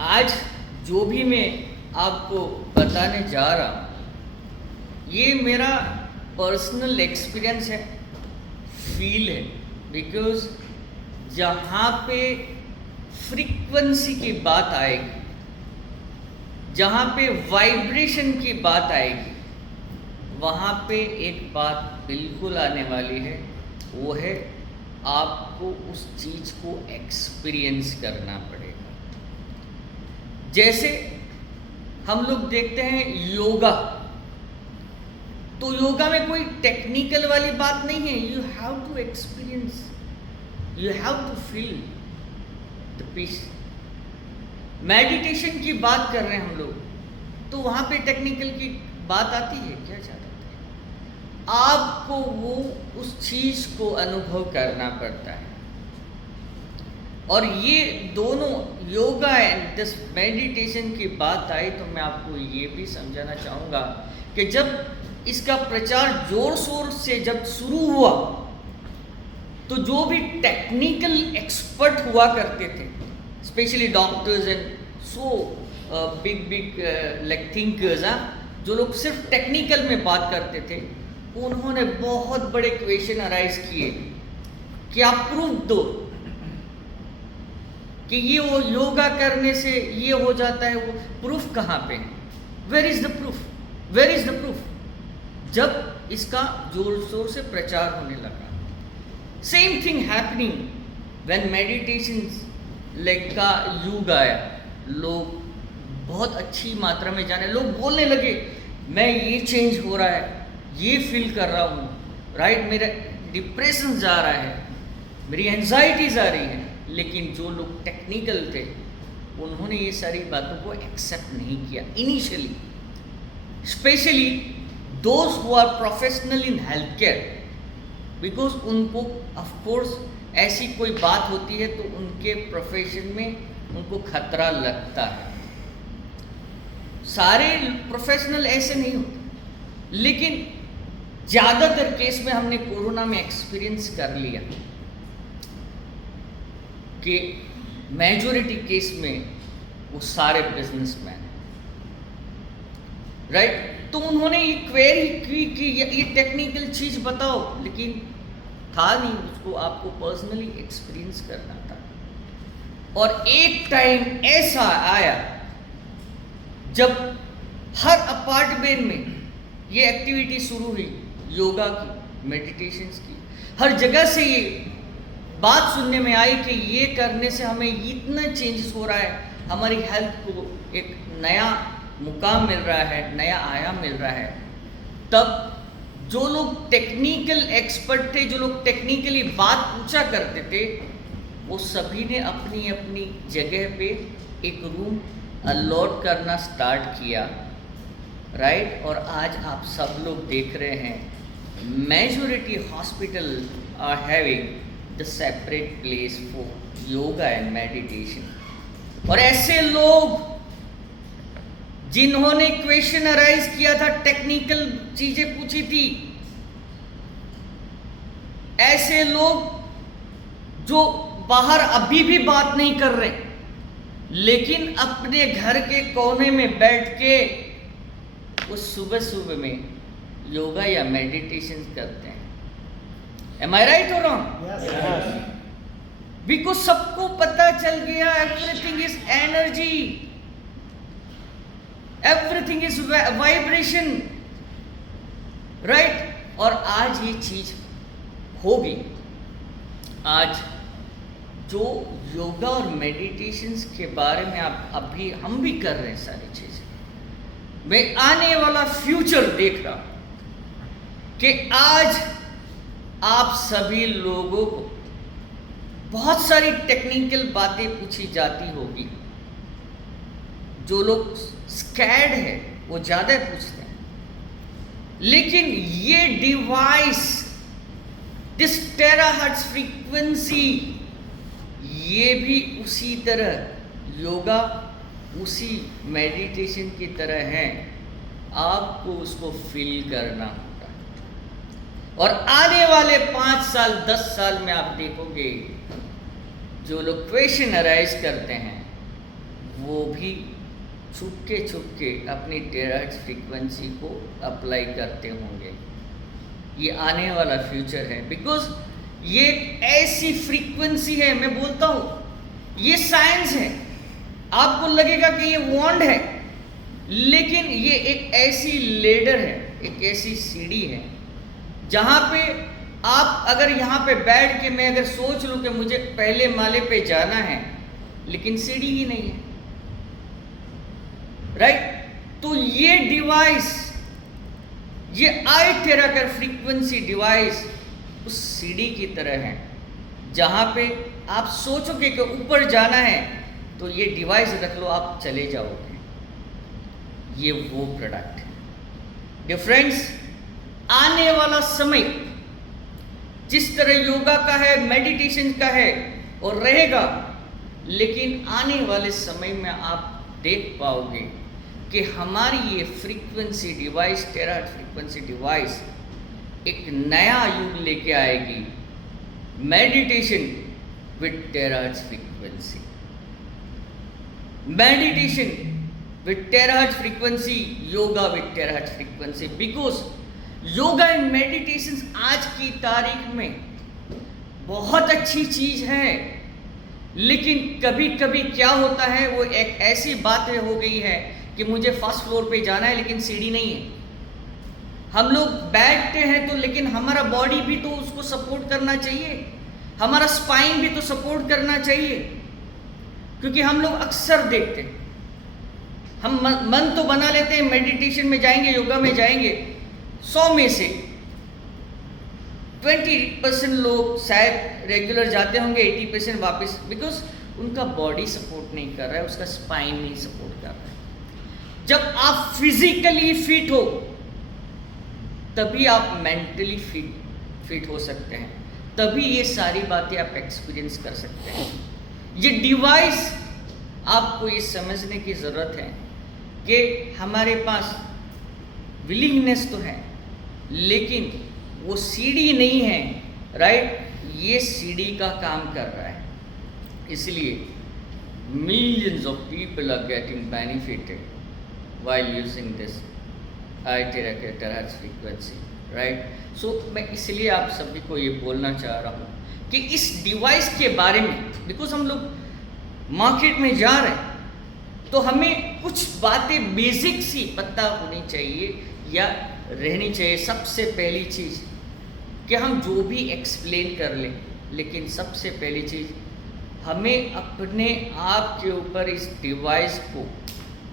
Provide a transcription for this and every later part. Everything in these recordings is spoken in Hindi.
आज जो भी मैं आपको बताने जा रहा हूँ ये मेरा पर्सनल एक्सपीरियंस है, फील है। बिकॉज जहाँ पे फ्रीक्वेंसी की बात आएगी, जहाँ पे वाइब्रेशन की बात आएगी, वहाँ पे एक बात बिल्कुल आने वाली है, वो है आपको उस चीज़ को एक्सपीरियंस करना पड़ेगा। जैसे हम लोग देखते हैं योगा, तो योगा में कोई टेक्निकल वाली बात नहीं है। You have to experience, you have to feel the peace. Meditation की बात कर रहे हैं हम लोग, तो वहाँ पे टेक्निकल की बात आती है क्या? ज़्यादा आपको वो उस चीज़ को अनुभव करना पड़ता है। और ये दोनों योगा एंड दिस मेडिटेशन की बात आई तो मैं आपको ये भी समझाना चाहूँगा कि जब इसका प्रचार जोर शोर से जब शुरू हुआ, तो जो भी टेक्निकल एक्सपर्ट हुआ करते थे, specially doctors and so big like thinkers, जो लोग सिर्फ टेक्निकल में बात करते थे, उन्होंने बहुत बड़े क्वेश्चन अराइज किए कि आप प्रूफ दो कि ये वो योगा करने से ये हो जाता है। वो प्रूफ कहाँ पे? Where is the proof? Where is the proof? जब इसका जोर शोर से प्रचार होने लगा, same thing happening when meditation like का युग आया। लोग बहुत अच्छी मात्रा में जाने, लोग बोलने लगे मैं ये चेंज हो रहा है, ये फील कर रहा हूँ, राइट, मेरा डिप्रेशन जा रहा है, मेरी एंजाइटीज आ रही है। लेकिन जो लोग टेक्निकल थे उन्होंने ये सारी बातों को एक्सेप्ट नहीं किया initially, specially those who are professional in health care, because उनको ऑफ कोर्स ऐसी कोई बात होती है तो उनके प्रोफेशन में उनको खतरा लगता है। सारे प्रोफेशनल ऐसे नहीं होते, लेकिन ज़्यादातर केस में हमने कोरोना में एक्सपीरियंस कर लिया कि मेजॉरिटी केस में वो सारे बिजनेसमैन, राइट। तो उन्होंने ये क्वेरी की कि ये टेक्निकल चीज़ बताओ, लेकिन था नहीं, उसको आपको पर्सनली एक्सपीरियंस करना था। और एक टाइम ऐसा आया जब हर अपार्टमेंट में ये एक्टिविटी शुरू हुई, योगा की, मेडिटेशंस की। हर जगह से ये बात सुनने में आई कि ये करने से हमें इतना चेंजेस हो रहा है, हमारी हेल्थ को एक नया मुकाम मिल रहा है, नया आयाम मिल रहा है। तब जो लोग टेक्निकल एक्सपर्ट थे, जो लोग टेक्निकली बात पूछा करते थे, वो सभी ने अपनी अपनी जगह पे एक रूम अलॉट करना स्टार्ट किया, राइट। और आज आप सब लोग देख रहे हैं majority hospital are having the separate place for yoga and meditation. और ऐसे लोग जिन्होंने क्वेश्चन अराइज किया था, टेक्निकल चीजें पूछी थी, ऐसे लोग जो बाहर अभी भी बात नहीं कर रहे, लेकिन अपने घर के कोने में बैठ के वो सुबह सुबह में योगा या मेडिटेशन करते हैं। Am I right or wrong? Yes. Because सबको पता चल गया everything is energy, everything is vibration, right. और आज ये चीज होगी। आज जो योगा और मेडिटेशंस के बारे में आप अभी हम भी कर रहे हैं सारी चीजें, मैं आने वाला फ्यूचर देख रहा हूं कि आज आप सभी लोगों को बहुत सारी टेक्निकल बातें पूछी जाती होगी। जो लोग स्कैर्ड है वो ज़्यादा पूछते हैं, लेकिन ये डिवाइस, दिस टेराहर्ट्ज फ्रीक्वेंसी, ये भी उसी तरह योगा, उसी मेडिटेशन की तरह है। आपको उसको फील करना होता है। और आने वाले 5 साल 10 साल में आप देखोगे जो लोग क्वेश्चन अराइज करते हैं वो भी छुपके छुपके अपनी टेराहर्ट्ज फ्रीक्वेंसी को अप्लाई करते होंगे। ये आने वाला फ्यूचर है, बिकॉज ये एक ऐसी फ्रीक्वेंसी है, मैं बोलता हूँ ये साइंस है। आपको लगेगा कि ये वॉन्ड है, लेकिन ये एक ऐसी लेडर है, एक ऐसी सीढ़ी है जहाँ पे आप अगर यहाँ पे बैठ के मैं अगर सोच लूँ कि मुझे पहले माले पे जाना है, लेकिन सीढ़ी ही नहीं है, राइट? तो ये डिवाइस, ये आई टेराकर फ्रीक्वेंसी डिवाइस उस सीढ़ी की तरह है, जहाँ पे आप सोचोगे कि ऊपर जाना है तो ये डिवाइस रख लो, आप चले जाओगे। ये वो प्रोडक्ट है। डियर फ्रेंड्स, आने वाला समय जिस तरह योगा का है, मेडिटेशन का है और रहेगा, लेकिन आने वाले समय में आप देख पाओगे कि हमारी ये frequency device, terahertz frequency device एक नया युग लेके आएगी, meditation with terahertz frequency, meditation with terahertz frequency, yoga with terahertz frequency. Because yoga and meditation आज की तारीख में बहुत अच्छी चीज है, लेकिन कभी कभी क्या होता है, वो एक ऐसी बात हो गई है कि मुझे फर्स्ट फ्लोर पे जाना है लेकिन सीढ़ी नहीं है। हम लोग बैठते हैं तो, लेकिन हमारा बॉडी भी तो उसको सपोर्ट करना चाहिए, हमारा स्पाइन भी तो सपोर्ट करना चाहिए, क्योंकि हम लोग अक्सर देखते हैं, हम मन तो बना लेते हैं मेडिटेशन में जाएंगे, योगा में जाएंगे, 100 में से 20% लोग शायद रेगुलर जाते होंगे, 80% वापस, बिकॉज उनका बॉडी सपोर्ट नहीं कर रहा है, उसका स्पाइन नहीं सपोर्ट कर रहा है। जब आप फिजिकली फिट हो तभी आप मेंटली फिट हो सकते हैं, तभी ये सारी बातें आप एक्सपीरियंस कर सकते हैं। ये डिवाइस आपको ये समझने की ज़रूरत है कि हमारे पास विलिंगनेस तो है, लेकिन वो सीढ़ी नहीं है, राइट? ये सीढ़ी का काम कर रहा है, इसलिए millions of people are getting benefited while using this terahertz frequency, right? So मैं इसलिए आप सभी को ये बोलना चाह रहा हूँ कि इस डिवाइस के बारे में, बिकॉज हम लोग मार्केट में जा रहे हैं तो हमें कुछ बातें बेसिक सी पता होनी चाहिए या रहनी चाहिए। सबसे पहली चीज़ कि हम जो भी एक्सप्लेन कर लें, लेकिन सबसे पहली चीज़ हमें अपने आप के ऊपर इस डिवाइस को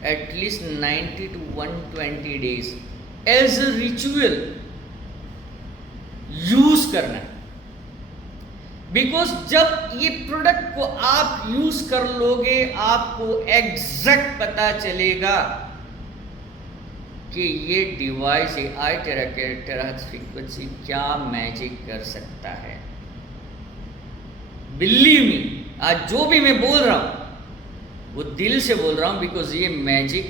at least 90 to 120 days as a ritual use करना है। बिकॉज जब ये प्रोडक्ट को आप यूज कर लोगे, आपको एग्जैक्ट पता चलेगा कि ये डिवाइस, ये आई टेराहर्ट्ज फ्रीक्वेंसी क्या मैजिक कर सकता है। बिलीव मी, आज जो भी मैं बोल रहा हूं वो दिल से बोल रहा हूं, बिकॉज ये मैजिक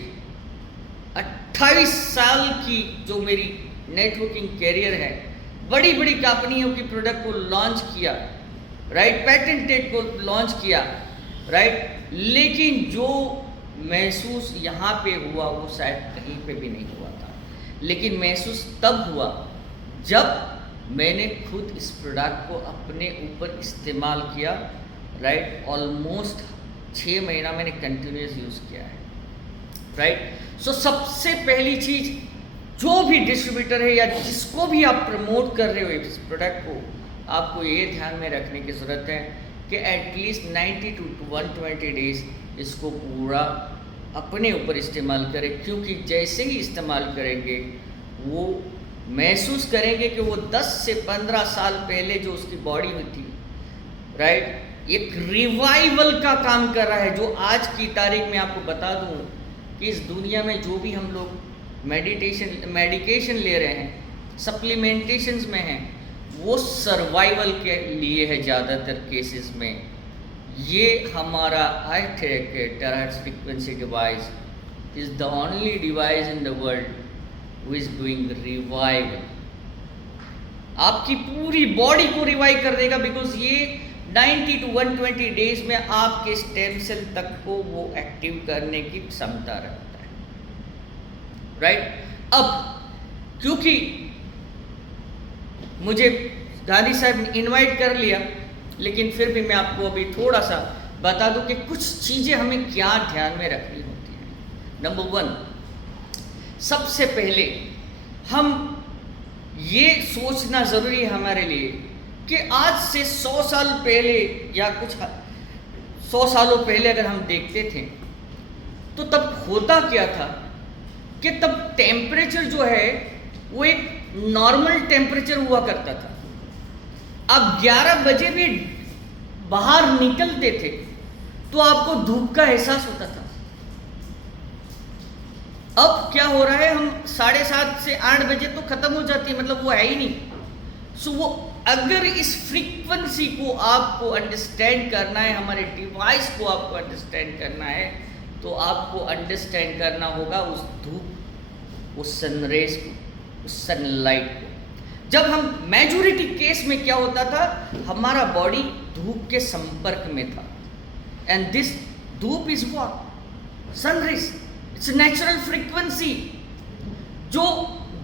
28 साल की जो मेरी नेटवर्किंग कैरियर है, बड़ी बड़ी कंपनियों की प्रोडक्ट को लॉन्च किया, राइट, पेटेंटेड को लॉन्च किया, राइट, लेकिन जो महसूस यहाँ पे हुआ वो शायद कहीं पे भी नहीं हुआ था। लेकिन महसूस तब हुआ जब मैंने खुद इस प्रोडक्ट को अपने ऊपर इस्तेमाल किया, राइट। ऑलमोस्ट 6 महीना मैंने कंटिन्यूस यूज़ किया है, राइट। सो सबसे पहली चीज़, जो भी डिस्ट्रीब्यूटर है या जिसको भी आप प्रमोट कर रहे हो इस प्रोडक्ट को, आपको ये ध्यान में रखने की ज़रूरत है कि एटलीस्ट 90 to 120 डेज इसको पूरा अपने ऊपर इस्तेमाल करें, क्योंकि जैसे ही इस्तेमाल करेंगे वो महसूस करेंगे कि वो 10 से 15 साल पहले जो उसकी बॉडी में थी, राइट, एक रिवाइवल का काम कर रहा है। जो आज की तारीख में आपको बता दूं कि इस दुनिया में जो भी हम लोग मेडिकेशन ले रहे हैं, सप्लीमेंटेशंस में हैं, वो सर्वाइवल के लिए है ज़्यादातर केसेस में। ये हमारा I terahertz frequency device is the only device in the world who is doing revival. आपकी पूरी बॉडी को रिवाइव कर देगा, बिकॉज ये 90 to 120 डेज में आपके स्टेम सेल तक को वो एक्टिव करने की क्षमता रखता है, राइट। अब क्योंकि मुझे गांधी साहब ने इनवाइट कर लिया, लेकिन फिर भी मैं आपको अभी थोड़ा सा बता दूं कि कुछ चीज़ें हमें क्या ध्यान में रखनी होती हैं। नंबर 1, सबसे पहले हम ये सोचना ज़रूरी है हमारे लिए कि आज से 100 साल पहले या कुछ 100 सालों पहले अगर हम देखते थे तो तब होता क्या था कि तब टेम्परेचर जो है वो एक नॉर्मल टेम्परेचर हुआ करता था। अब 11 बजे भी बाहर निकलते थे तो आपको धूप का एहसास होता था। अब क्या हो रहा है, हम 7:30 से 8 बजे तो खत्म हो जाती है, मतलब वो है ही नहीं। सो वो अगर इस फ्रीक्वेंसी को आपको अंडरस्टैंड करना है, हमारे डिवाइस को आपको अंडरस्टैंड करना है, तो आपको अंडरस्टैंड करना होगा उस धूप, उस सनरेज को, उस सनलाइट को। जब हम मेजॉरिटी केस में क्या होता था, हमारा बॉडी धूप के संपर्क में था, एंड दिस धूप is what, sun rays, it's natural frequency. जो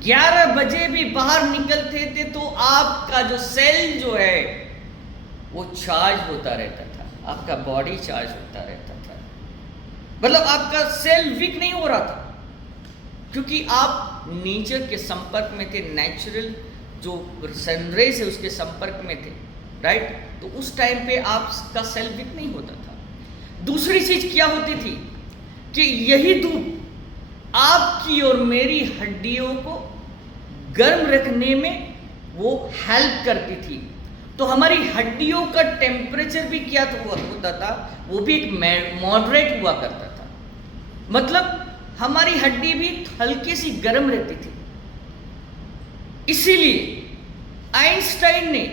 11 बजे भी बाहर निकलते थे तो आपका जो सेल जो है वो चार्ज होता रहता था, आपका बॉडी चार्ज होता रहता था, मतलब आपका सेल वीक नहीं हो रहा था, क्योंकि आप नेचर के संपर्क में थे, नेचुरल जो सनरेज है उसके संपर्क में थे, राइट। तो उस टाइम पे आपका सेल वीक नहीं होता था। दूसरी चीज क्या होती थी कि यही धूप आपकी और मेरी हड्डियों को गर्म रखने में वो हेल्प करती थी। तो हमारी हड्डियों का टेम्परेचर भी क्या होता था, वो भी एक मॉडरेट हुआ करता था, मतलब हमारी हड्डी भी हल्की सी गर्म रहती थी। इसीलिए आइंस्टाइन ने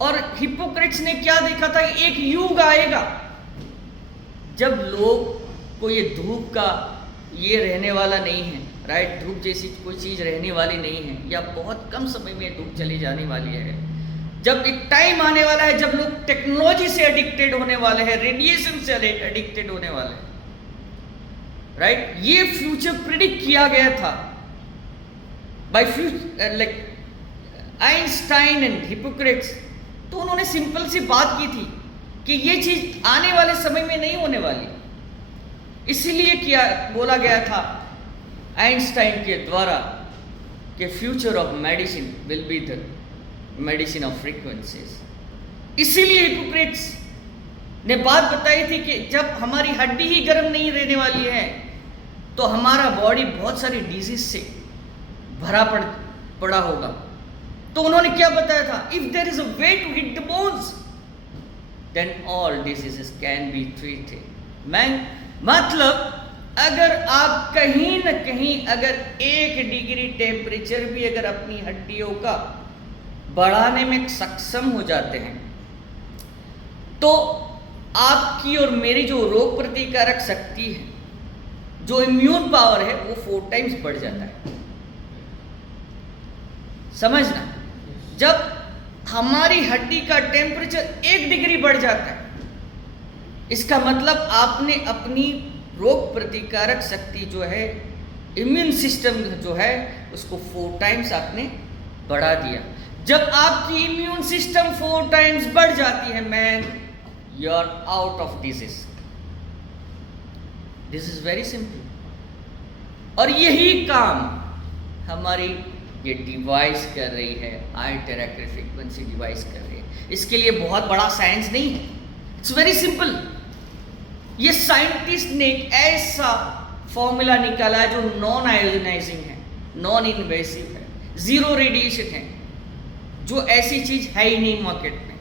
और हिप्पोक्रेट्स ने क्या देखा था, एक युग आएगा जब लोग को ये धूप का ये रहने वाला नहीं है, राइट। धूप जैसी कोई चीज़ रहने वाली नहीं है, या बहुत कम समय में धूप चली जाने वाली है। जब एक टाइम आने वाला है जब लोग टेक्नोलॉजी से एडिक्टेड होने वाले हैं, रेडिएशन से एडिक्टेड होने वाले हैं, राइट। ये फ्यूचर प्रिडिक्ट किया गया था by like Einstein and Hippocrates. तो उन्होंने सिंपल सी बात की थी कि ये चीज आने वाले समय में नहीं होने वाली, इसीलिए क्या बोला गया था आइंस्टाइन के द्वारा कि future of medicine will be the medicine of frequencies. इसीलिए हिप्पोक्रेट्स ने बात बताई थी कि जब हमारी हड्डी ही गर्म नहीं रहने वाली है तो हमारा बॉडी बहुत सारी डिजीज से भरा पड़ा होगा। तो उन्होंने क्या बताया था, if there is a way to hit the bones then all diseases can be treated. मतलब अगर आप कहीं न कहीं अगर 1 डिग्री टेम्परेचर भी अगर अपनी हड्डियों का बढ़ाने में सक्षम हो जाते हैं तो आपकी और मेरी जो रोग प्रतिकारक शक्ति है, जो इम्यून पावर है, वो 4 टाइम्स बढ़ जाता है। समझना, जब हमारी हड्डी का टेम्परेचर 1 डिग्री बढ़ जाता है, इसका मतलब आपने अपनी रोग प्रतिकारक शक्ति जो है, इम्यून सिस्टम जो है, उसको 4 टाइम्स आपने बढ़ा दिया। जब आपकी इम्यून सिस्टम 4 टाइम्स बढ़ जाती है man, you are out of disease. This is very simple. और यही काम हमारी ये डिवाइस कर रही है, आई टेराक्री फ्रीक्वेंसी डिवाइस कर रही है। इसके लिए बहुत बड़ा साइंस नहीं है, इट्स वेरी सिंपल। ये साइंटिस्ट ने एक ऐसा फॉर्मूला निकाला है जो नॉन आयोनाइजिंग है, नॉन इन्वेसिव है, 0 रेडिएशन है, जो ऐसी चीज है ही नहीं मार्केट में,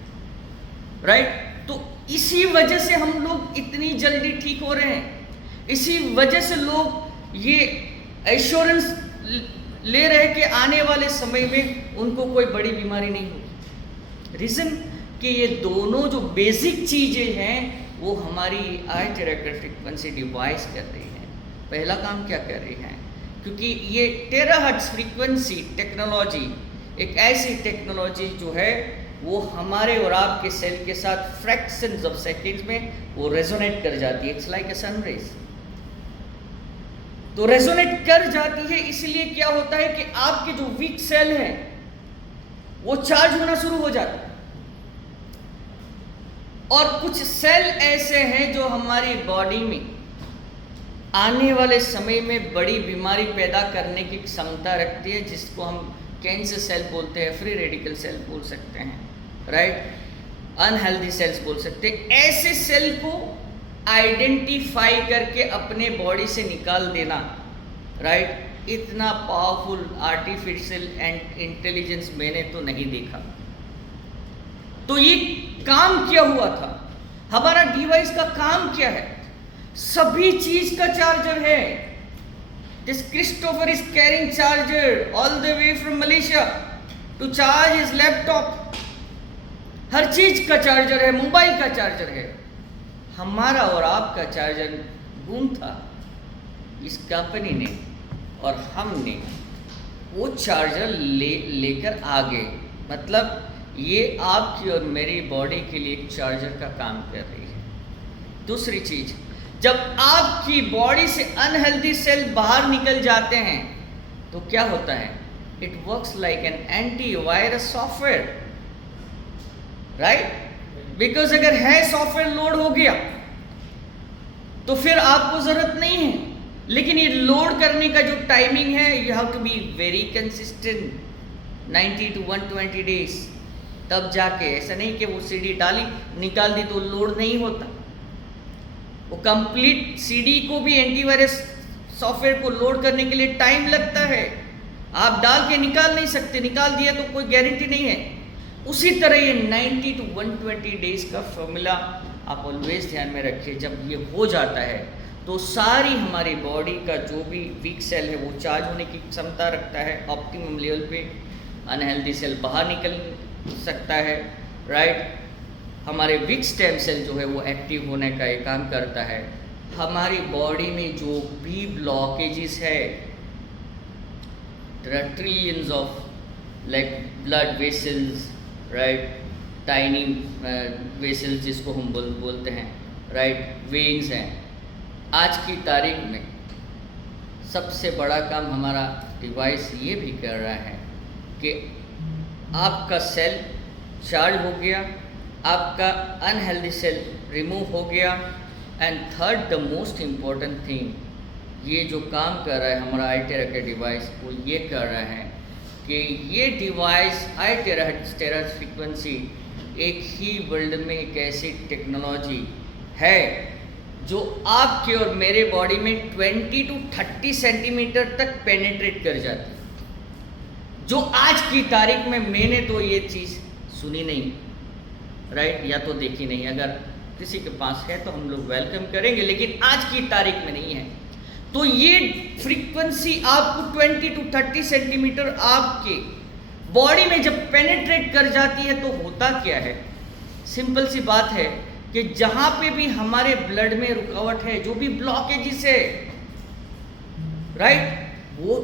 राइट। तो इसी वजह से हम लोग इतनी जल्दी ठीक हो रहे हैं, इसी वजह से लोग ये एश्योरेंस ले रहे कि आने वाले समय में उनको कोई बड़ी बीमारी नहीं होगी। रीजन कि ये दोनों जो बेसिक चीजें हैं वो हमारी आई टेराक्री फ्रीक्वेंसी डिवाइस कर रही है। पहला काम क्या कर रही है, क्योंकि ये टेराहर्ट्ज फ्रीक्वेंसी टेक्नोलॉजी एक ऐसी टेक्नोलॉजी जो है वो हमारे और आपके सेल के साथ फ्रैक्शंस ऑफ सेकंड्स में वो रेजोनेट कर जाती है। It's like a sun rays. तो रेजोनेट कर जाती है, इसलिए क्या होता है कि आपके जो वीक सेल हैं वो चार्ज होना शुरू हो जाता है। और कुछ सेल ऐसे हैं जो हमारी बॉडी में आने वाले समय में बड़ी बीमारी पैदा करने की क्षमता रखती है, जिसको हम कैंसर सेल बोलते हैं, फ्री रेडिकल सेल बोल सकते हैं, राइट, अनहेल्दी सेल्स बोल सकते हैं। ऐसे सेल को आइडेंटिफाई करके अपने बॉडी से निकाल देना, राइट, इतना पावरफुल आर्टिफिशियल एंड इंटेलिजेंस मैंने तो नहीं देखा। तो ये काम क्या हुआ था, हमारा डिवाइस का काम क्या है? सभी चीज का चार्जर है। This Christopher is carrying charger all the way from Malaysia to charge his laptop. हर चीज का चार्जर है, मोबाइल का चार्जर है। हमारा और आपका चार्जर गुम था, इस कंपनी ने और हमने वो चार्जर लेकर आ गए। मतलब ये आपकी और मेरी बॉडी के लिए एक चार्जर का काम कर रही है। दूसरी चीज, जब आपकी बॉडी से अनहेल्दी सेल बाहर निकल जाते हैं तो क्या होता है? It works like an antivirus software, right? Because अगर है सॉफ्टवेयर लोड हो गया तो फिर आपको जरूरत नहीं है, लेकिन ये लोड करने का जो टाइमिंग है, you have to be very consistent, 90 to 120 days, तब जाके। ऐसा नहीं कि वो सीडी डाली निकाल दी तो लोड नहीं होता। वो कंप्लीट सीडी को भी एंटीवायरस सॉफ्टवेयर को लोड करने के लिए टाइम लगता है। आप डाल के निकाल नहीं सकते, निकाल दिया तो कोई गारंटी नहीं है। उसी तरह ये 90 to 120 डेज का फॉर्मूला आप ऑलवेज ध्यान में रखिए। जब ये हो जाता है तो सारी हमारी बॉडी का जो भी वीक सेल है वो चार्ज होने की क्षमता रखता है ऑप्टिमम लेवल पे। अनहेल्दी सेल बाहर निकल सकता है, राइट। हमारे वीक स्टेम सेल जो है वो एक्टिव होने का ये काम करता है। हमारी बॉडी में जो भी ब्लॉकेजेस है, there are trillions of like blood vessels, right, tiny vessels जिसको हम बोलते हैं, right, veins हैं। आज की तारीख में सबसे बड़ा काम हमारा डिवाइस ये भी कर रहा है कि आपका सेल चार्ज हो गया, आपका अनहेल्दी सेल रिमूव हो गया, and third the most important thing, ये जो काम कर रहा है हमारा आईटेरा का डिवाइस, वो ये कर रहा है कि ये डिवाइस आईटेरा फ्रीक्वेंसी एक ही वर्ल्ड में एक ऐसी टेक्नोलॉजी है जो आपके और मेरे बॉडी में 20 to 30 सेंटीमीटर तक पेनिट्रेट कर जाती है, जो आज की तारीख में मैंने तो ये चीज़ सुनी नहीं, राइट, या तो देखी नहीं। अगर किसी के पास है तो हम लोग वेलकम करेंगे, लेकिन आज की तारीख में नहीं है। तो ये फ्रीक्वेंसी आपको 20 to 30 सेंटीमीटर आपके बॉडी में जब पेनिट्रेट कर जाती है तो होता क्या है? सिंपल सी बात है कि जहां पे भी हमारे ब्लड में रुकावट है, जो भी ब्लॉकेजेस है, राइट, वो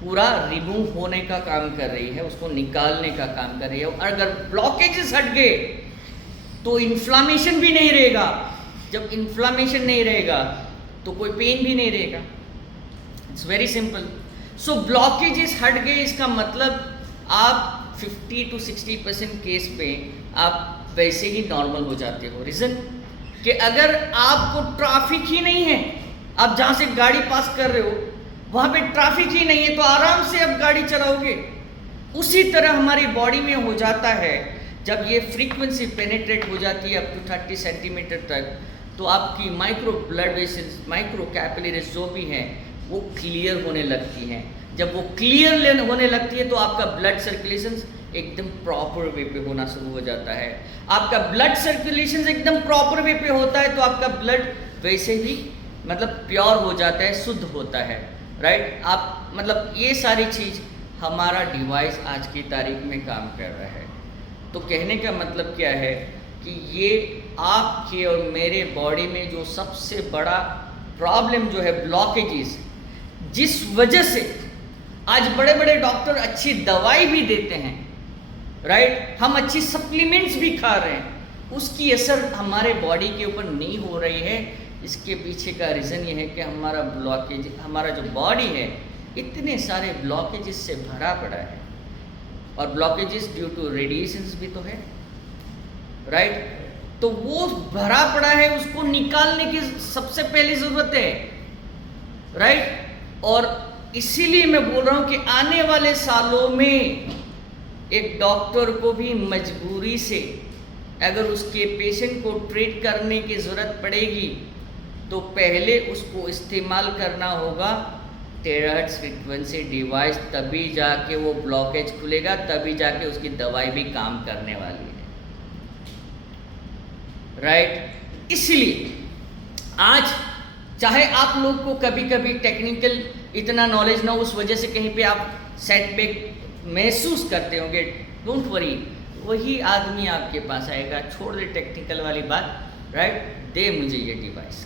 पूरा रिमूव होने का काम कर रही है, उसको निकालने का काम कर रही है। और अगर ब्लॉकेजेस हट गए तो इन्फ्लामेशन भी नहीं रहेगा। जब इन्फ्लामेशन नहीं रहेगा तो कोई पेन भी नहीं रहेगा। It's very simple. So blockages हट गए, इसका मतलब आप 50 to 60% केस पे आप वैसे ही नॉर्मल हो जाते हो। रीज़न कि अगर आपको ट्रैफिक ही नहीं है, आप जहाँ से गाड़ी पास कर रहे हो वहाँ पे ट्रैफिक ही नहीं है, तो आराम से आप गाड़ी चलाओगे। उसी तरह हमारी बॉडी में हो जाता है, जब ये फ्रीक्वेंसी पेनिट्रेट हो जाती है अप टू 30 सेंटीमीटर तक, तो आपकी micro blood vessels, micro capillaries जो भी हैं वो क्लियर होने लगती हैं। जब वो क्लियर होने लगती है तो आपका ब्लड सर्कुलेशन एकदम प्रॉपर वे पे होना शुरू हो जाता है। आपका ब्लड सर्कुलेशन एकदम प्रॉपर वे पे होता है तो आपका ब्लड वैसे ही मतलब प्योर हो जाता है, शुद्ध होता है, राइट। आप मतलब ये सारी चीज़ हमारा डिवाइस आज की तारीख में काम कर रहा है। तो कहने का मतलब क्या है कि ये आपके और मेरे बॉडी में जो सबसे बड़ा प्रॉब्लम जो है ब्लॉकेजेस, जिस वजह से आज बड़े बड़े डॉक्टर अच्छी दवाई भी देते हैं, राइट, हम अच्छी सप्लीमेंट्स भी खा रहे हैं, उसकी असर हमारे बॉडी के ऊपर नहीं हो रही है। इसके पीछे का रीज़न ये है कि हमारा ब्लॉकेज, हमारा जो बॉडी है इतने सारे ब्लॉकेजेस से भरा पड़ा है, और ब्लॉकेजेस ड्यू टू रेडिएशंस भी तो है, राइट। तो वो भरा पड़ा है, उसको निकालने की सबसे पहली ज़रूरत है, राइट। और इसीलिए मैं बोल रहा हूँ कि आने वाले सालों में एक डॉक्टर को भी मजबूरी से अगर उसके पेशेंट को ट्रीट करने की ज़रूरत पड़ेगी तो पहले उसको इस्तेमाल करना होगा टेराहर्ट्ज़ फ्रीक्वेंसी डिवाइस, तभी जाके वो ब्लॉकेज खुलेगा, तभी जाके उसकी दवाई भी काम करने वाली है, राइट। इसलिए आज चाहे आप लोग को कभी कभी टेक्निकल इतना नॉलेज ना, उस वजह से कहीं पे आप सेटबैक महसूस करते होंगे, डोंट वरी, वही आदमी आपके पास आएगा, छोड़ दे टेक्निकल वाली बात, राइट, दे मुझे ये डिवाइस,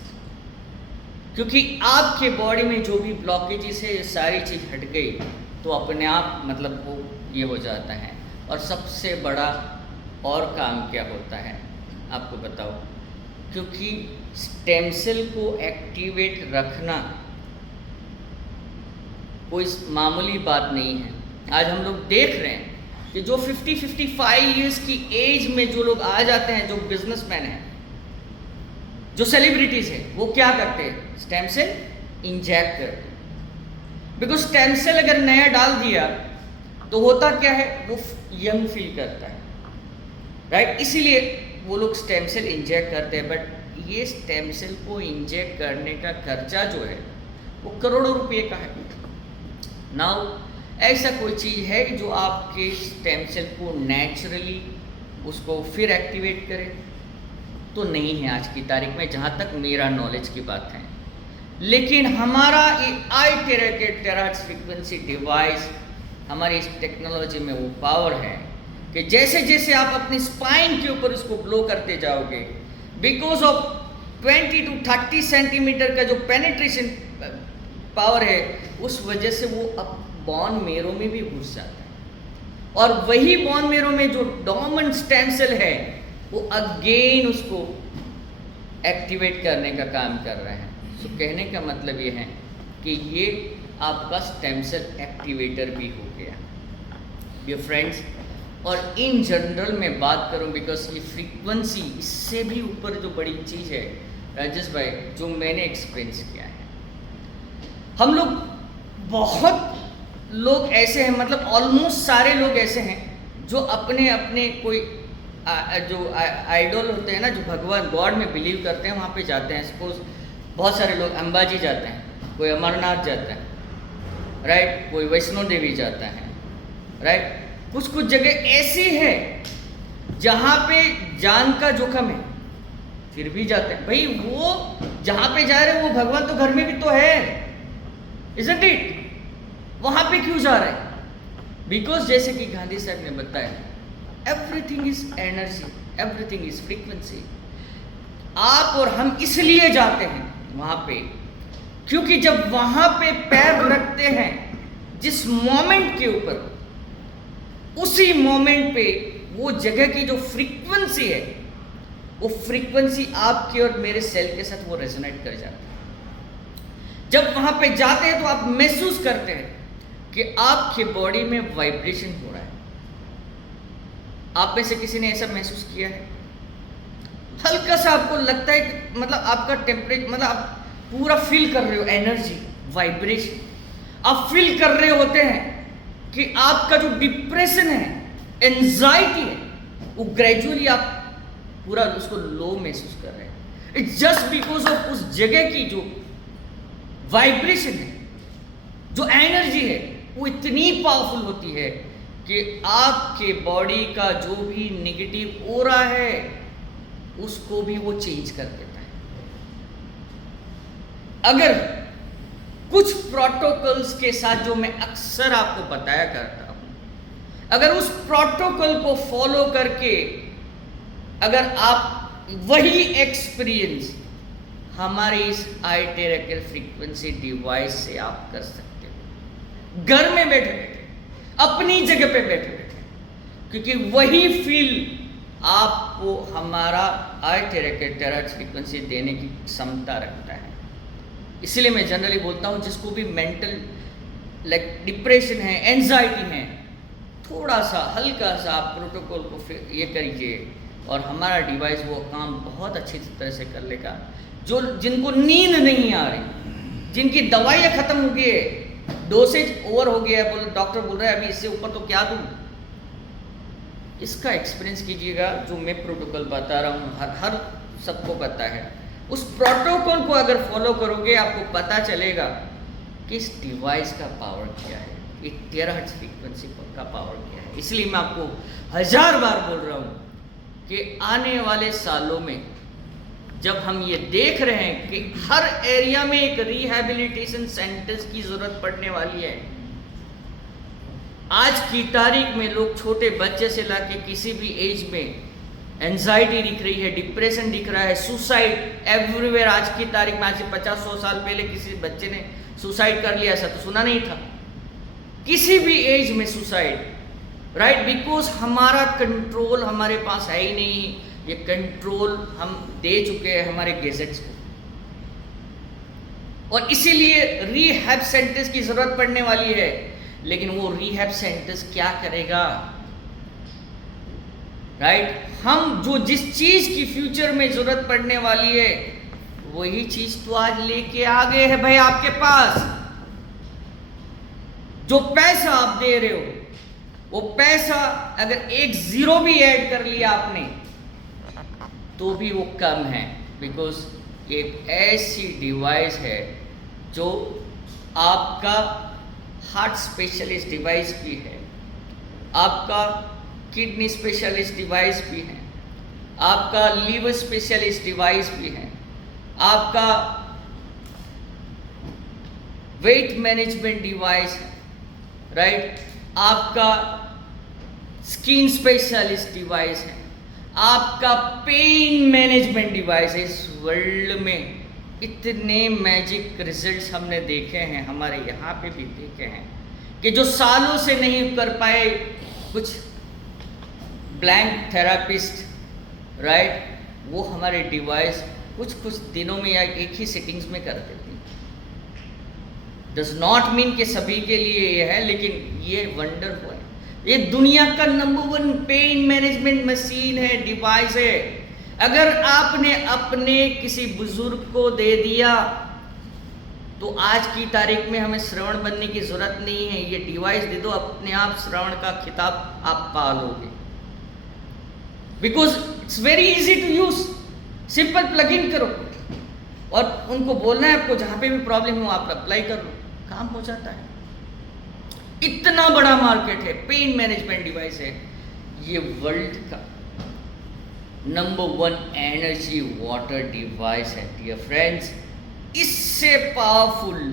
क्योंकि आपके बॉडी में जो भी ब्लॉकेजेस है ये सारी चीज़ हट गई तो अपने आप मतलब वो ये हो जाता है। और सबसे बड़ा और काम क्या होता है आपको बताओ, क्योंकि स्टेम सेल को एक्टिवेट रखना कोई मामूली बात नहीं है। आज हम लोग देख रहे हैं कि जो 50-55 इयर्स की एज में जो लोग आ जाते हैं, जो बिजनेसमैन हैं, जो सेलिब्रिटीज़ हैं, वो क्या करते हैं, स्टेम सेल इंजेक्ट करते हैं। बिकॉज स्टेम सेल अगर नया डाल दिया तो होता क्या है, वो यंग फील करता है, राइट। इसीलिए वो लोग स्टेम सेल इंजेक्ट करते हैं। बट ये स्टेम सेल को इंजेक्ट करने का खर्चा जो है वो करोड़ों रुपये का है। नाउ ऐसा कोई चीज़ है जो आपके स्टेम सेल को नेचुरली उसको फिर एक्टिवेट करे, तो नहीं है आज की तारीख में, जहाँ तक मेरा नॉलेज की बात है। लेकिन हमारा ये टेराहर्ट्ज़ फ्रीक्वेंसी डिवाइस, हमारी इस टेक्नोलॉजी में वो पावर है कि जैसे जैसे आप अपनी स्पाइन के ऊपर उसको ब्लो करते जाओगे, बिकॉज ऑफ 20 to 30 सेंटीमीटर का जो पेनिट्रेशन पावर है, उस वजह से वो अब बोन मेरो में भी घुस जाता है, और वही बोन मेरो में जो डोर्मेंट स्टेम सेल है वो अगेन उसको एक्टिवेट करने का काम कर रहे हैं। सो कहने का मतलब ये है कि ये आपका स्टेम सेल एक्टिवेटर भी हो गया, डियर फ्रेंड्स। और इन जनरल मैं बात करूं, बिकॉज ये फ्रीक्वेंसी इससे भी ऊपर जो बड़ी चीज़ है राजेश भाई, जो मैंने एक्सपीरियंस किया है, हम लोग बहुत लोग ऐसे हैं, मतलब ऑलमोस्ट सारे लोग ऐसे हैं जो अपने अपने कोई जो आइडल होते हैं ना, जो भगवान गॉड में बिलीव करते हैं, वहाँ पे जाते हैं। सपोज बहुत सारे लोग अंबाजी जाते हैं, कोई अमरनाथ जाता है, राइट, कोई वैष्णो देवी जाता है, राइट। कुछ कुछ जगह ऐसी है जहाँ पे जान का जोखम है, फिर भी जाते हैं। भाई वो जहाँ पे जा रहे हैं वो भगवान तो घर में भी तो है, इज़न्ट इट? वहाँ पे क्यों जा रहे हैं? बिकॉज जैसे कि गांधी साहब ने बताया, everything is energy, everything is frequency. आप और हम इसलिए जाते हैं वहाँ पे क्योंकि जब वहाँ पे पैर रखते हैं जिस मोमेंट के ऊपर, उसी मोमेंट पे वो जगह की जो फ्रीक्वेंसी है, वो फ्रीक्वेंसी आपके और मेरे सेल के साथ वो रेजोनेट कर जाती है। जब वहाँ पे जाते हैं तो आप महसूस करते हैं कि आपके बॉडी में वाइब्रेशन हो रहा है। आप में से किसी ने ऐसा महसूस किया है? हल्का सा आपको लगता है कि मतलब आपका टेम्परेचर, मतलब आप पूरा फील कर रहे हो एनर्जी, वाइब्रेशन, आप फील कर रहे होते हैं कि आपका जो डिप्रेशन है, एंजाइटी है, वो ग्रेजुअली आप पूरा उसको लो महसूस कर रहे हैं। इट्स जस्ट बिकॉज ऑफ उस जगह की जो वाइब्रेशन है, जो एनर्जी है, वो इतनी पावरफुल होती है कि आपके बॉडी का जो भी नेगेटिव ऑरा है उसको भी वो चेंज कर देता है। अगर कुछ प्रोटोकॉल्स के साथ जो मैं अक्सर आपको बताया करता हूं, अगर उस प्रोटोकॉल को फॉलो करके अगर आप वही एक्सपीरियंस हमारे इस आईटेरेकल फ्रीक्वेंसी डिवाइस से आप कर सकते हो, घर में बैठे बैठे, अपनी जगह पे बैठे बैठे, क्योंकि वही फील आपको हमारा टेरा फ्रीक्वेंसी देने की क्षमता रखता है। इसलिए मैं जनरली बोलता हूँ जिसको भी मेंटल डिप्रेशन है, एंजाइटी है, थोड़ा सा हल्का सा आप प्रोटोकॉल को ये करिए और हमारा डिवाइस वो काम बहुत अच्छी तरह से कर लेगा। जो जिनको नींद नहीं आ रही, जिनकी दवाइयाँ ख़त्म हो गई है, डोसेज ओवर हो गया है, डॉक्टर बोल रहा है अभी इससे ऊपर तो क्या दूँ, इसका एक्सपीरियंस कीजिएगा। जो मैं प्रोटोकॉल बता रहा हूँ हर सबको पता है। उस प्रोटोकॉल को अगर फॉलो करोगे आपको पता चलेगा कि इस डिवाइस का पावर क्या है, एक टेराहर्ट्ज़ फ्रीक्वेंसी का पावर क्या है। इसलिए मैं आपको 1000 बार बोल रहा हूँ कि आने वाले सालों में जब हम ये देख रहे हैं कि हर एरिया में एक रिहैबिलिटेशन सेंटर्स की ज़रूरत पड़ने वाली है। आज की तारीख में लोग छोटे बच्चे से लाके किसी भी एज में एंजाइटी दिख रही है, डिप्रेशन दिख रहा है, सुसाइड एवरीवेयर। आज की तारीख में, आज से 50-100 साल पहले किसी बच्चे ने सुसाइड कर लिया, ऐसा तो सुना नहीं था। किसी भी एज में सुसाइड, राइट, बिकॉज हमारा कंट्रोल हमारे पास है ही नहीं। ये कंट्रोल हम दे चुके हैं हमारे गैजेट्स को, और इसीलिए रिहैब सेंटर्स की जरूरत पड़ने वाली है। लेकिन वो रिहैब सेंटर्स क्या करेगा, राइट? हम जो जिस चीज की फ्यूचर में जरूरत पड़ने वाली है वही चीज तो आज लेके आ गए हैं भाई आपके पास। जो पैसा आप दे रहे हो वो पैसा अगर एक जीरो भी ऐड कर लिया आपने तो भी वो कम है, बिकॉज एक ऐसी डिवाइस है जो आपका हार्ट स्पेशलिस्ट डिवाइस भी है, आपका किडनी स्पेशलिस्ट डिवाइस भी है, आपका लीवर स्पेशलिस्ट डिवाइस भी है, आपका वेट मैनेजमेंट डिवाइस है, राइट, आपका स्किन स्पेशलिस्ट डिवाइस है, आपका पेन मैनेजमेंट डिवाइस है। इस वर्ल्ड में इतने मैजिक रिजल्ट्स हमने देखे हैं, हमारे यहाँ पे भी देखे हैं कि जो सालों से नहीं कर पाए कुछ ब्लैंक थेरापिस्ट, राइट, वो हमारे डिवाइस कुछ दिनों में या एक ही सेटिंग्स में कर देती। डज नॉट मीन कि सभी के लिए ये है, लेकिन ये वंडरफुल है। ये दुनिया का नंबर 1 पेन मैनेजमेंट मशीन है, डिवाइस है। अगर आपने अपने किसी बुजुर्ग को दे दिया तो आज की तारीख में हमें श्रवण बनने की जरूरत नहीं है, ये डिवाइस दे दो, अपने आप श्रवण का खिताब आप पा लोगे। Because it's very easy to use, simple plug in करो और उनको बोलना है आपको जहां पे भी प्रॉब्लम हो आप अप्लाई कर लो, काम हो जाता है। इतना बड़ा मार्केट है, पेन मैनेजमेंट डिवाइस है। ये वर्ल्ड का नंबर 1 एनर्जी वाटर डिवाइस है डियर फ्रेंड्स। इससे पावरफुल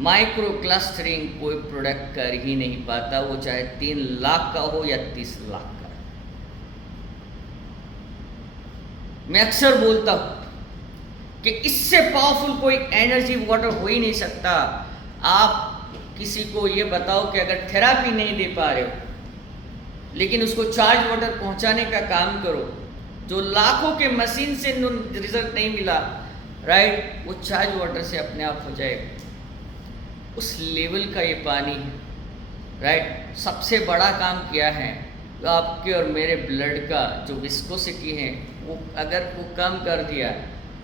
माइक्रो क्लस्टरिंग कोई प्रोडक्ट कर ही नहीं पाता, वो चाहे 3 लाख का हो या 30 लाख का। मैं अक्सर बोलता हूं कि इससे पावरफुल कोई एनर्जी वाटर हो ही नहीं सकता। आप किसी को ये बताओ कि अगर थेरापी नहीं दे पा रहे हो लेकिन उसको चार्ज वाटर पहुंचाने का काम करो, जो लाखों के मशीन से रिजल्ट नहीं मिला, राइट, वो चार्ज वाटर से अपने आप हो जाएगा। उस लेवल का ये पानी, राइट, सबसे बड़ा काम किया है तो आपके और मेरे ब्लड का जो विस्कोसिटी है वो अगर वो कम कर दिया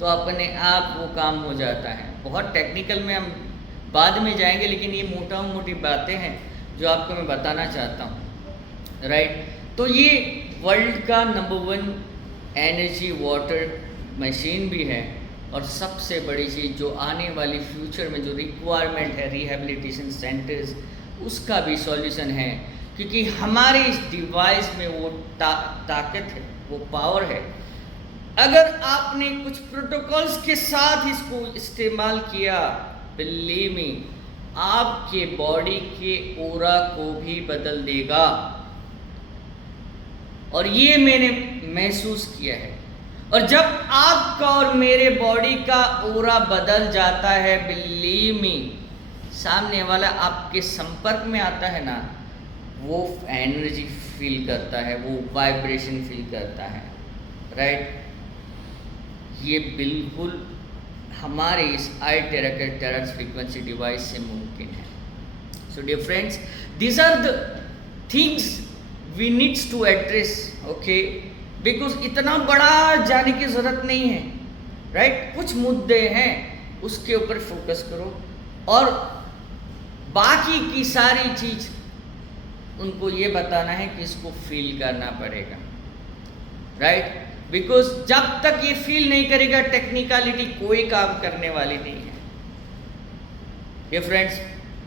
तो अपने आप वो काम हो जाता है। बहुत टेक्निकल में हम बाद में जाएंगे, लेकिन ये मोटी बातें हैं जो आपको मैं बताना चाहता हूँ, राइट। तो ये वर्ल्ड का नंबर 1 एनर्जी वाटर मशीन भी है, और सबसे बड़ी चीज़ जो आने वाली फ्यूचर में जो रिक्वायरमेंट है रिहैबिलिटेशन सेंटर्स, उसका भी सॉल्यूशन है, क्योंकि हमारे इस डिवाइस में वो ताकत है, वो पावर है। अगर आपने कुछ प्रोटोकॉल्स के साथ इसको इस्तेमाल किया, बिलीव मी, आपके बॉडी के ओरा को भी बदल देगा, और ये मैंने महसूस किया है। और जब आपका और मेरे बॉडी का ओरा बदल जाता है, बिलीव मी, सामने वाला आपके संपर्क में आता है ना, वो एनर्जी फील करता है, वो वाइब्रेशन फील करता है, राइट। ये बिल्कुल हमारे इस आई टेराहर्ट्ज फ्रीक्वेंसी डिवाइस से मुमकिन है। So dear friends, these are the things we needs to address, okay, because इतना बड़ा जाने की ज़रूरत नहीं है, राइट। कुछ मुद्दे हैं उसके ऊपर फोकस करो और बाकी की सारी चीज़ उनको ये बताना है कि इसको फील करना पड़ेगा, राइट। बिकॉज जब तक ये फील नहीं करेगा टेक्निकलिटी कोई काम करने वाली नहीं है। ये friends,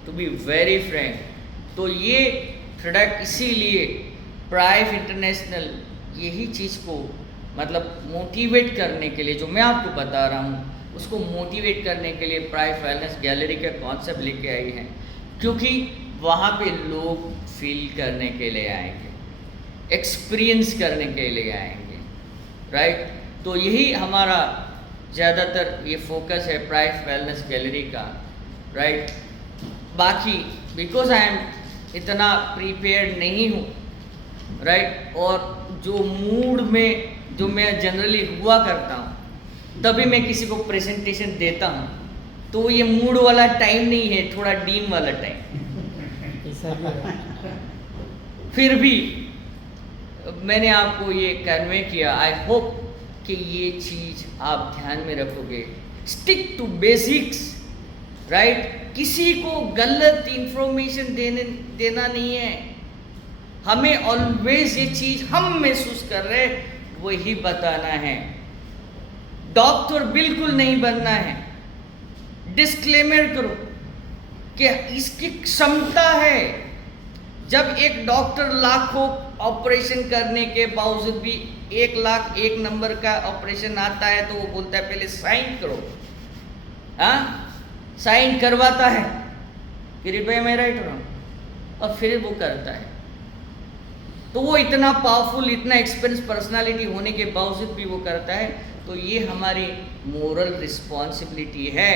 to be very frank, तो ये प्रोडक्ट इसीलिए प्राइव इंटरनेशनल यही चीज़ को मतलब मोटिवेट करने के लिए, जो मैं आपको बता रहा हूँ उसको मोटिवेट करने के लिए प्राइव वेलनेस गैलरी का कॉन्सेप्ट लेके आई है, क्योंकि वहाँ पे लोग फील करने के लिए आएंगे, एक्सपीरियंस करने के लिए आएंगे, राइट। तो यही हमारा ज़्यादातर ये फोकस है प्राइव वेलनेस गैलरी का, राइट। बाकी बिकॉज आई एम इतना प्रिपेयर्ड नहीं हूँ, राइट, और जो मूड में जो मैं जनरली हुआ करता हूँ तभी मैं किसी को प्रेजेंटेशन देता हूँ, तो ये मूड वाला टाइम नहीं है, थोड़ा डीम वाला टाइम। फिर भी मैंने आपको ये कन्वे किया। आई होप कि ये चीज़ आप ध्यान में रखोगे। Stick to basics, right. किसी को गलत इंफॉर्मेशन देना नहीं है। हमें ऑलवेज ये चीज़ हम महसूस कर रहे वही बताना है। डॉक्टर बिल्कुल नहीं बनना है। डिस्क्लेमर करो कि इसकी क्षमता है। जब एक डॉक्टर लाखों ऑपरेशन करने के बावजूद भी 1 लाख 1 नंबर का ऑपरेशन आता है तो वो बोलता है पहले साइन करो, हाँ, साइन करवाता है कि रुपये में राइट हो, और फिर वो करता है। तो वो इतना पावरफुल, इतना एक्सपीरियंस पर्सनालिटी होने के बावजूद भी वो करता है। तो ये हमारी मोरल रिस्पॉन्सिबिलिटी है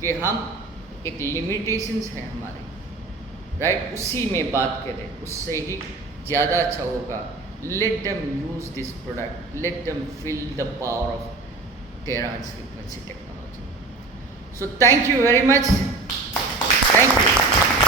कि हम एक लिमिटेशंस है हमारे, राइट, उसी में बात करें, उससे ही ज़्यादा अच्छा होगा। Let them use this product, let them feel the power of terahertz frequency technology. So thank you very much.